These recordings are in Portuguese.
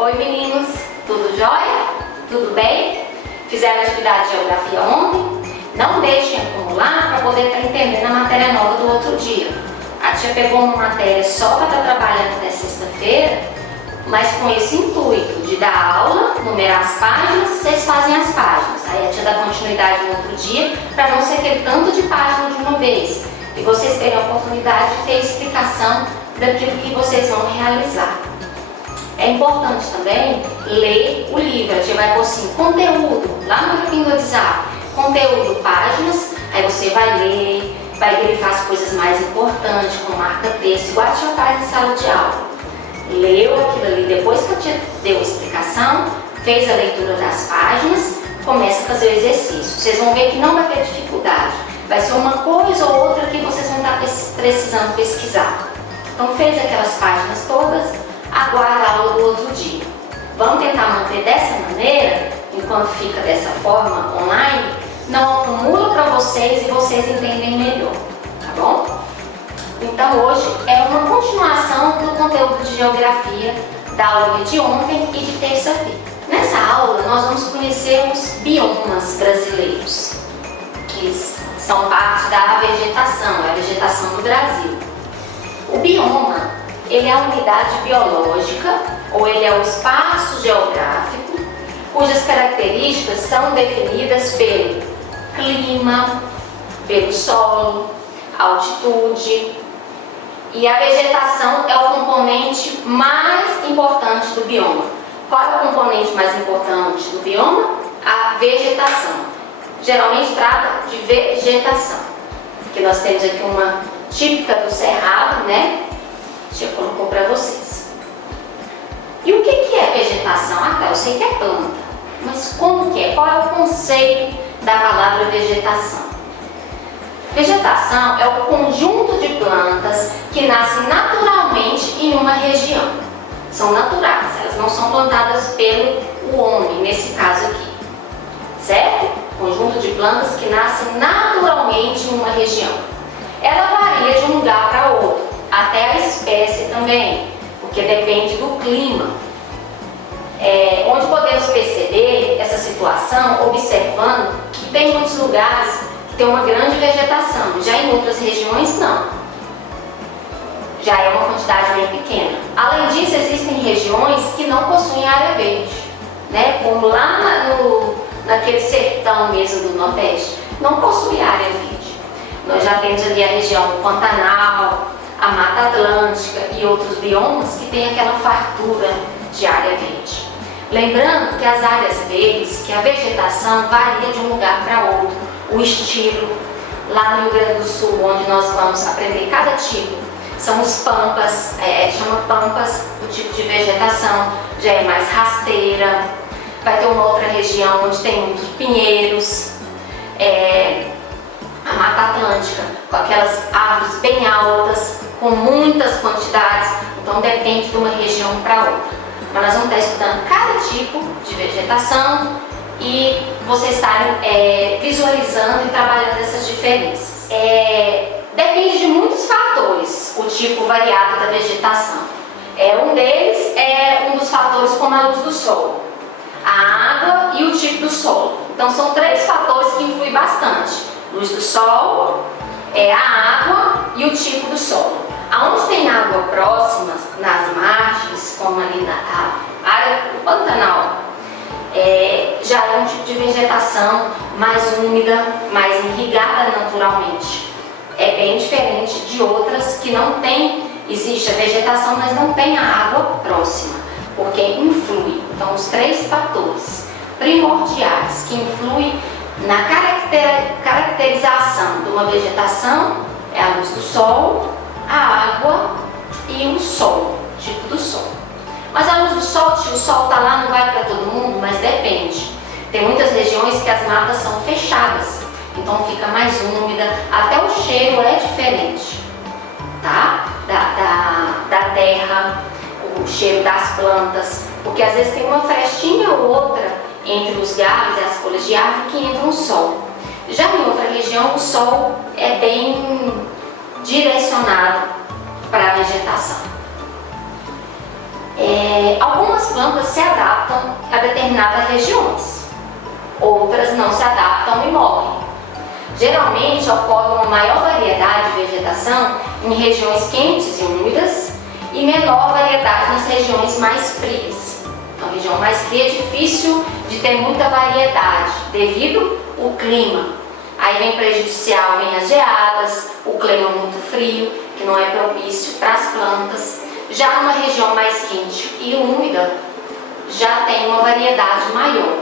Oi meninos, tudo jóia? Tudo bem? Fizeram atividade de geografia ontem? Não deixem acumular para poder estar entendendo a matéria nova do outro dia. A tia pegou uma matéria só para estar trabalhando até sexta-feira, mas com esse intuito de dar aula, numerar as páginas, vocês fazem as páginas. Aí a tia dá continuidade no outro dia para não ser aquele tanto de página de uma vez. E vocês terem a oportunidade de ter explicação daquilo que vocês vão realizar. É importante também ler o livro. A tia vai pôr assim, conteúdo, lá no grupinho do WhatsApp, conteúdo, páginas, aí você vai ler, vai grifar as coisas mais importantes, com marca-texto, igual a tia faz em sala de aula. Leu aquilo ali, depois que a tia deu a explicação, fez a leitura das páginas, começa a fazer o exercício. Vocês vão ver que não vai ter dificuldade, vai ser uma coisa ou outra que vocês vão estar precisando pesquisar. Então fez aquelas páginas todas, aguarda a aula do outro dia. Vamos tentar manter dessa maneira, enquanto fica dessa forma online, não acumula para vocês e vocês entendem melhor, tá bom? Então hoje é uma continuação do conteúdo de geografia da aula de ontem e de terça-feira. Nessa aula nós vamos conhecer os biomas brasileiros, que são parte da vegetação, é a vegetação do Brasil. O bioma, ele é a unidade biológica ou ele é o espaço geográfico cujas características são definidas pelo clima, pelo solo, altitude, e a vegetação é o componente mais importante do bioma. Qual é o componente mais importante do bioma? A vegetação. Geralmente trata de vegetação, porque nós temos aqui uma típica do cerrado, né? A tia colocou para vocês. E o que é vegetação? Ah, tá, eu sei que é planta, mas como que é? Qual é o conceito da palavra vegetação? Vegetação é o conjunto de plantas que nascem naturalmente em uma região. São naturais, elas não são plantadas pelo homem, nesse caso aqui. Certo? Conjunto de plantas que nascem naturalmente em uma região. Ela varia de um lugar para outro, até a espécie também, porque depende do clima. Onde podemos perceber essa situação observando que tem muitos lugares que tem uma grande vegetação, já em outras regiões não. Já é uma quantidade bem pequena. Além disso, existem regiões que não possuem área verde, né? Como lá naquele sertão mesmo do Nordeste, não possui área verde. Nós já temos ali a região do Pantanal, a Mata Atlântica e outros biomas que tem aquela fartura de área verde. Lembrando que as áreas verdes, que a vegetação varia de um lugar para outro, o estilo. Lá no Rio Grande do Sul, onde nós vamos aprender cada tipo, são os pampas, chama pampas, o tipo de vegetação já é mais rasteira. Vai ter uma outra região onde tem muitos pinheiros, a Mata Atlântica, com aquelas árvores bem altas, com muitas quantidades, então depende de uma região para outra. Mas nós vamos estar estudando cada tipo de vegetação e vocês estarem visualizando e trabalhando essas diferenças. Depende de muitos fatores o tipo variado da vegetação. Um deles é um dos fatores como a luz do sol, a água e o tipo do solo. Então são três fatores que influem bastante: luz do sol, a água e o tipo do solo. Aonde tem água próxima, nas margens, como ali na área do Pantanal, já é um tipo de vegetação mais úmida, mais irrigada naturalmente. É bem diferente de outras que não tem, existe a vegetação, mas não tem a água próxima, porque influi. Então os três fatores primordiais que influem na caracterização de uma vegetação é a luz do sol, a água e o solo, tipo do solo. Mas a luz do sol, se o sol está lá, não vai para todo mundo, mas depende. Tem muitas regiões que as matas são fechadas, então fica mais úmida, até o cheiro é diferente, tá? Da terra, o cheiro das plantas, porque às vezes tem uma frestinha ou outra entre os galhos e as folhas de árvore que entra um sol. Já em outra região, o sol é bem direcionado para a vegetação. Algumas plantas se adaptam a determinadas regiões, outras não se adaptam e morrem. Geralmente ocorre uma maior variedade de vegetação em regiões quentes e úmidas e menor variedade nas regiões mais frias. Então, a região mais fria é difícil de ter muita variedade devido ao clima. Aí vem prejudicial, vem as geadas, o clima muito frio, que não é propício para as plantas. Já numa região mais quente e úmida, já tem uma variedade maior,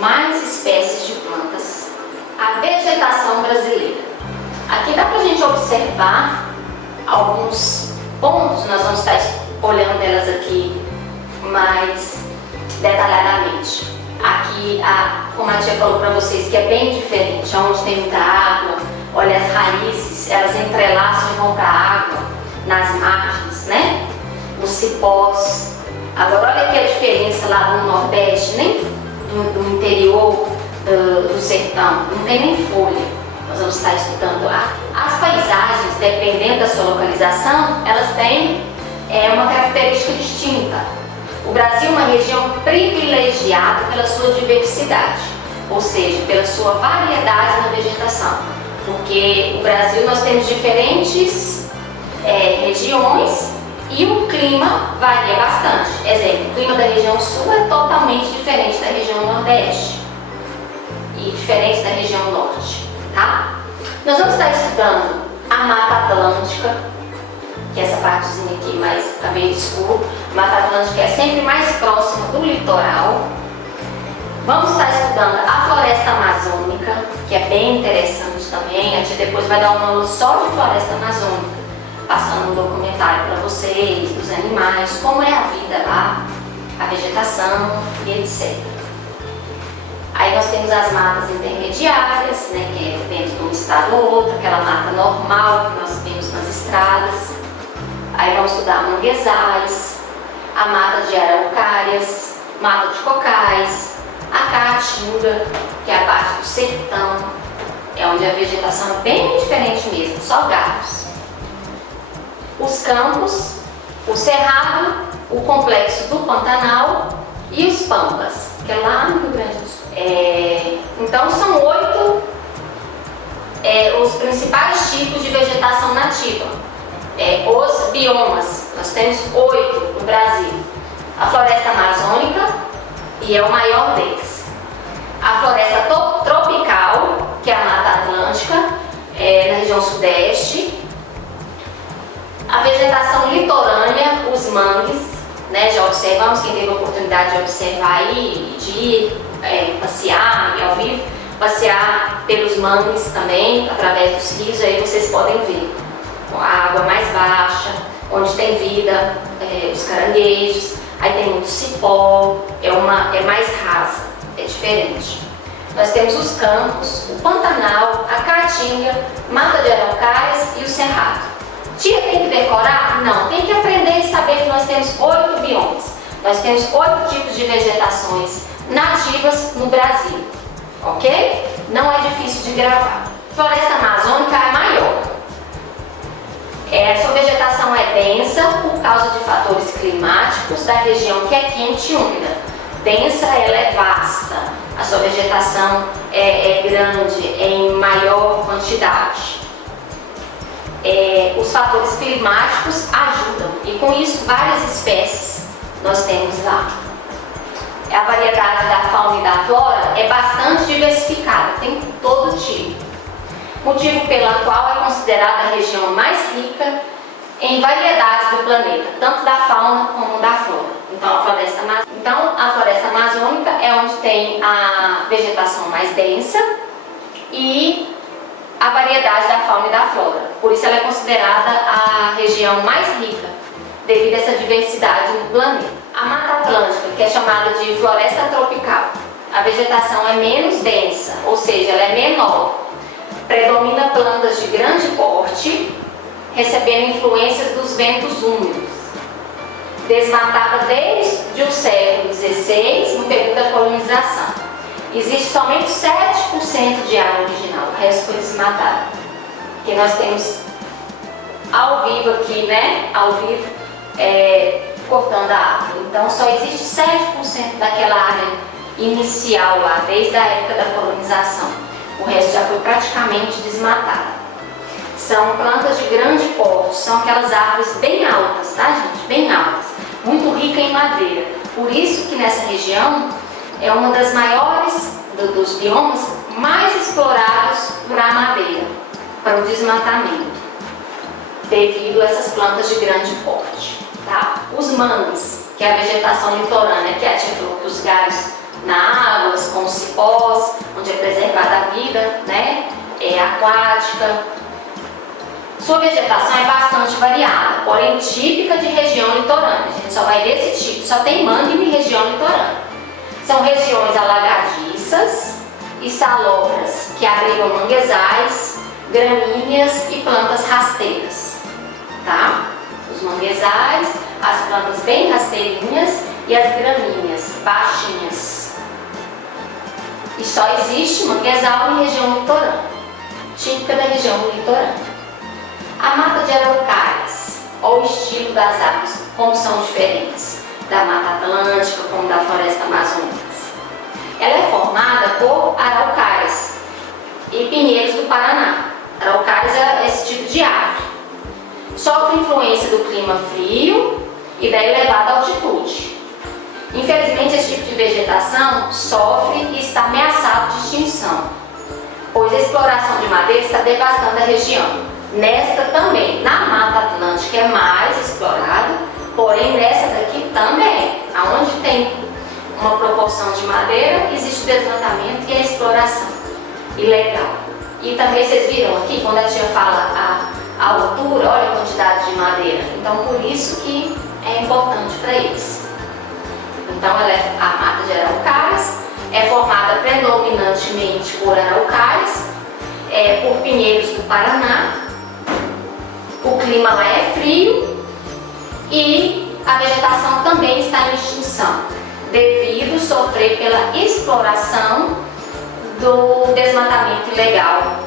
mais espécies de plantas. A vegetação brasileira. Aqui dá para a gente observar alguns pontos, nós vamos estar olhando elas aqui mais detalhadamente. Aqui, como a tia falou para vocês, que é bem diferente, onde tem muita água, olha as raízes, elas entrelaçam e vão para a água, nas margens, né? Os cipós. Agora olha aqui a diferença lá no Nordeste, nem do interior do sertão, não tem nem folha. Nós vamos estar estudando as paisagens, dependendo da sua localização, elas têm uma característica distinta. O Brasil é uma região privilegiada pela sua diversidade, ou seja, pela sua variedade na vegetação, porque no Brasil nós temos diferentes regiões e o clima varia bastante. Exemplo, o clima da região sul é totalmente diferente da região nordeste e diferente da região norte, tá? Nós vamos estar estudando a Mata Atlântica, que é essa partezinha aqui mais a verde escuro. A Mata Atlântica é sempre mais próxima do litoral. Vamos estar estudando a floresta amazônica, que é bem interessante também. A gente depois vai dar uma aula só de floresta amazônica, passando um documentário para vocês, dos animais, como é a vida lá, a vegetação e etc. Aí nós temos as matas intermediárias, né, que é dentro de um estado ou outro, aquela mata normal que nós vemos nas estradas. Aí vamos estudar manguezais, a mata de araucárias, mata de cocais, a caatinga, que é a parte do sertão, é onde a vegetação é bem diferente mesmo, só galhos. Os campos, o cerrado, o complexo do Pantanal e os pampas, que é lá no Rio Grande do Sul. Então são 8 os principais tipos de vegetação nativa. Os biomas, nós temos 8 no Brasil. A floresta amazônica, e é o maior deles. A floresta tropical, que é a Mata Atlântica, na região sudeste. A vegetação litorânea, os mangues, né, já observamos, quem teve a oportunidade de observar aí, de ir passear ao vivo, passear pelos mangues também, através dos rios, aí vocês podem ver a água mais baixa, onde tem vida, os caranguejos, aí tem muito cipó, é mais rasa, é diferente. Nós temos os campos, o Pantanal, a Caatinga, Mata de Araucárias e o Cerrado. Tia, tem que decorar? Não, tem que aprender e saber que nós temos 8 biomas. Nós temos 8 tipos de vegetações nativas no Brasil, ok? Não é difícil de gravar. Floresta amazônica é maior. Sua vegetação é densa por causa de fatores climáticos da região que é quente e úmida. Densa, ela é vasta. A sua vegetação é grande, em maior quantidade. Os fatores climáticos ajudam e com isso várias espécies nós temos lá. A variedade da fauna e da flora é bastante diversificada, tem todo tipo. Motivo pela qual é considerada a região mais rica em variedade do planeta, tanto da fauna como da flora. Então a floresta amazônica é onde tem a vegetação mais densa e a variedade da fauna e da flora. Por isso ela é considerada a região mais rica, devido a essa diversidade no planeta. A Mata Atlântica, que é chamada de floresta tropical, a vegetação é menos densa, ou seja, ela é menor. Predomina plantas de grande porte, recebendo influências dos ventos úmidos. Desmatada desde o século XVI, no período da colonização. Existe somente 7% de área original, o resto foi desmatado. Que nós temos ao vivo aqui, né? Ao vivo, cortando a árvore. Então só existe 7% daquela área inicial lá, desde a época da colonização. O resto já foi praticamente desmatado. São plantas de grande porte, são aquelas árvores bem altas, tá, gente? Bem altas, muito rica em madeira. Por isso que nessa região é uma das maiores dos biomas mais explorados para a madeira, para o desmatamento, devido a essas plantas de grande porte, tá? Os mangues, que é a vegetação litorânea, que a tia falou que os galhos na água, com os cipós, onde é preservada a vida, né? É aquática. Sua vegetação é bastante variada, porém típica de região litorânea. A gente só vai ver esse tipo, só tem mangue em região litorânea. São regiões alagadiças e salobras, que abrigam manguezais, gramíneas e plantas rasteiras, tá? Os manguezais, as plantas bem rasteirinhas e as gramíneas, baixinhas. E só existe manguezal em região litorânea, típica da região litorânea. A mata de araucárias, ou o estilo das árvores, como são diferentes da Mata Atlântica, como da Floresta Amazônica. Ela é formada por araucárias e pinheiros do Paraná. Araucárias é esse tipo de árvore. Sofre influência do clima frio e da elevada altitude. Infelizmente, esse tipo de vegetação sofre e está ameaçado de extinção, pois a exploração de madeira está devastando a região. Nesta também, na Mata Atlântica é mais explorada, porém nessa daqui também, aonde tem uma proporção de madeira, existe o desmatamento e a exploração ilegal. E também vocês viram aqui, quando a tia fala a altura, olha a quantidade de madeira. Então por isso que é importante para eles. Então ela é a mata de araucárias, é formada predominantemente por araucárias, por pinheiros do Paraná. O clima lá é frio e a vegetação também está em extinção, devido a sofrer pela exploração do desmatamento ilegal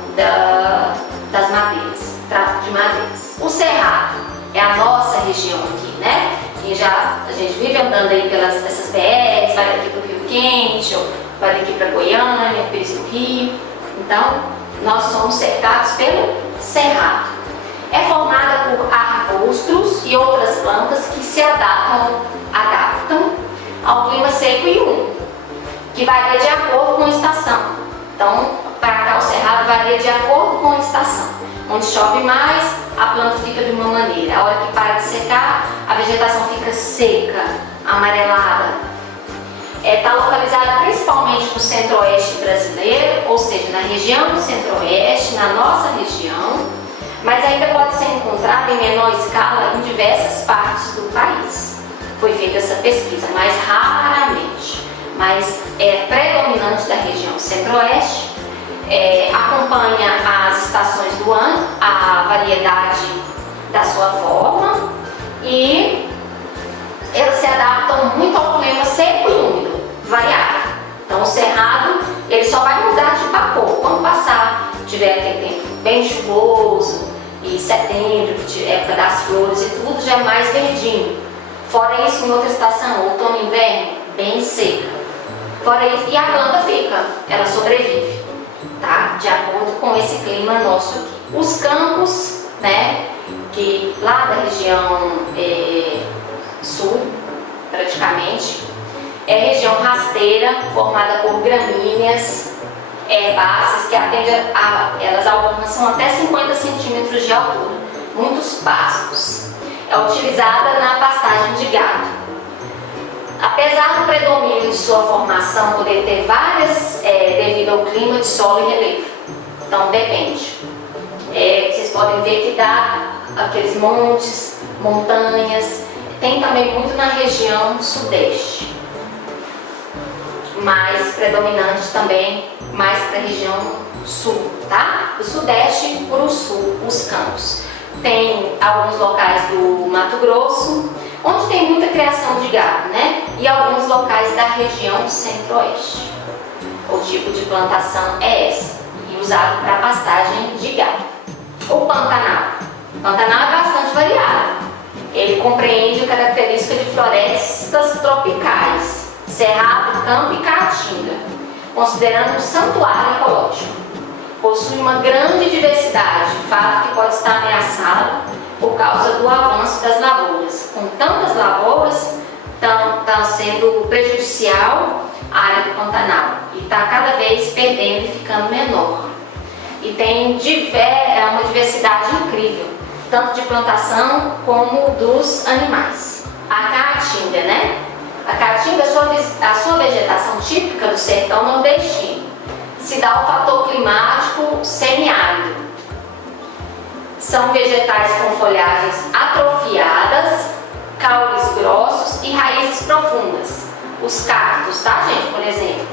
das madeiras, tráfico de madeiras. O Cerrado é a nossa região aqui, né? Que a gente vive andando aí pelas essas BRs, vai daqui para o Rio Quente, ou vai daqui para Goiânia, Pires do Rio. Então, nós somos cercados pelo Cerrado. É formada por arbustos e outras plantas que se adaptam ao clima seco e úmido, que varia de acordo com a estação. Então, para cá o cerrado varia de acordo com a estação. Onde chove mais, a planta fica de uma maneira. A hora que para de secar, a vegetação fica seca, amarelada. Está localizada principalmente no centro-oeste brasileiro, ou seja, na região do centro-oeste, na nossa região, mas ainda pode ser encontrada em menor escala em diversas partes do país. Foi feita essa pesquisa, mais raramente, mas é predominante da região centro-oeste, acompanha as estações do ano, a variedade da sua forma, e elas se adaptam muito ao clima seco e úmido, variado. Então o cerrado, ele só vai mudar de cor quando tiver aquele tempo bem chuvoso, e setembro, época das flores e tudo, já é mais verdinho. Fora isso, em outra estação, outono e inverno, bem seca. Fora isso, e a planta fica, ela sobrevive, tá? De acordo com esse clima nosso aqui. Os campos, né, que lá da região sul, praticamente, é região rasteira, formada por gramíneas, herbáceas, que elas alcançam até 50 centímetros de altura, muitos pastos. É utilizada na pastagem de gado. Apesar do predomínio de sua formação poder ter várias, devido ao clima de solo e relevo, então depende. Vocês podem ver que dá aqueles montes, montanhas, tem também muito na região sudeste, mais predominante também, mais para a região sul, tá? Do sudeste para o sul, os campos. Tem alguns locais do Mato Grosso, onde tem muita criação de gado, né? E alguns locais da região centro-oeste. O tipo de plantação é essa, e usado para pastagem de gado. O Pantanal. O Pantanal é bastante variado. Ele compreende a característica de florestas tropicais, Cerrado, Campo e Caatinga, considerando um santuário ecológico. Possui uma grande diversidade, fato que pode estar ameaçado por causa do avanço das lavouras. Com tantas lavouras, está sendo prejudicial a área do Pantanal e está cada vez perdendo e ficando menor. E tem uma diversidade incrível, tanto de plantação como dos animais. A Caatinga, né? A Caatinga, a sua vegetação típica do sertão nordestino, se dá ao fator climático semiárido. São vegetais com folhagens atrofiadas, caules grossos e raízes profundas. Os cactos, tá, gente? Por exemplo,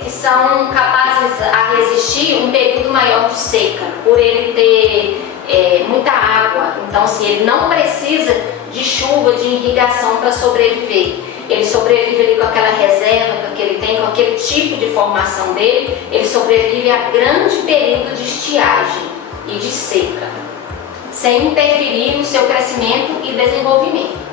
que são capazes a resistir um período maior de seca, por ele ter muita água. Então, assim, ele não precisa de chuva, de irrigação para sobreviver. Ele sobrevive ali com aquela reserva que ele tem, com aquele tipo de formação dele. Ele sobrevive a grande período de estiagem e de seca, sem interferir no seu crescimento e desenvolvimento.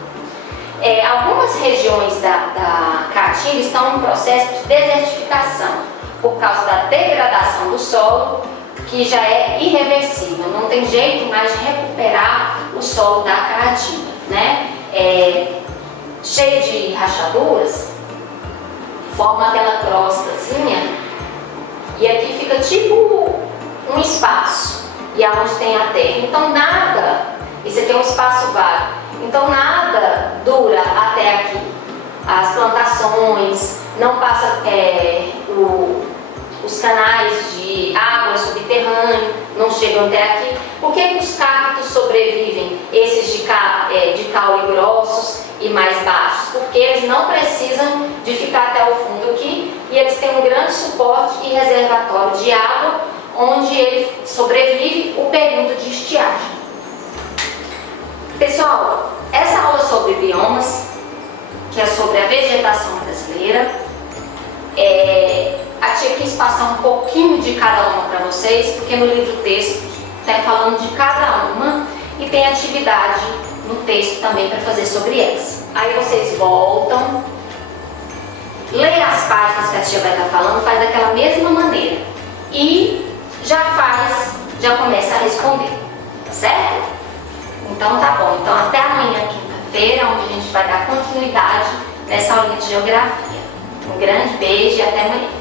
Algumas regiões da Caatinga estão em processo de desertificação por causa da degradação do solo, que já é irreversível. Não tem jeito mais de recuperar o solo da Caatinga, né? Cheio de rachaduras, forma aquela crostazinha e aqui fica tipo um espaço, e aonde tem a terra. Então nada, isso aqui é um espaço vago, então nada dura até aqui. As plantações, não passa os canais de água subterrânea, não chegam até aqui. Por que os cactos sobrevivem, esses de caule grossos e mais baixos? Porque eles não precisam de ficar até o fundo aqui e eles têm um grande suporte e reservatório de água, onde ele sobrevive o período de estiagem. Pessoal, essa aula sobre biomas, que é sobre a vegetação brasileira, a tia quis passar um pouquinho de cada uma para vocês, porque no livro texto está falando de cada uma e tem atividade no texto também para fazer sobre elas. Aí vocês voltam, leem as páginas que a tia vai estar falando, faz daquela mesma maneira e já começa a responder, tá certo? Então tá bom, então até amanhã, quinta-feira, onde a gente vai dar continuidade nessa aulinha de geografia. Um grande beijo e até amanhã.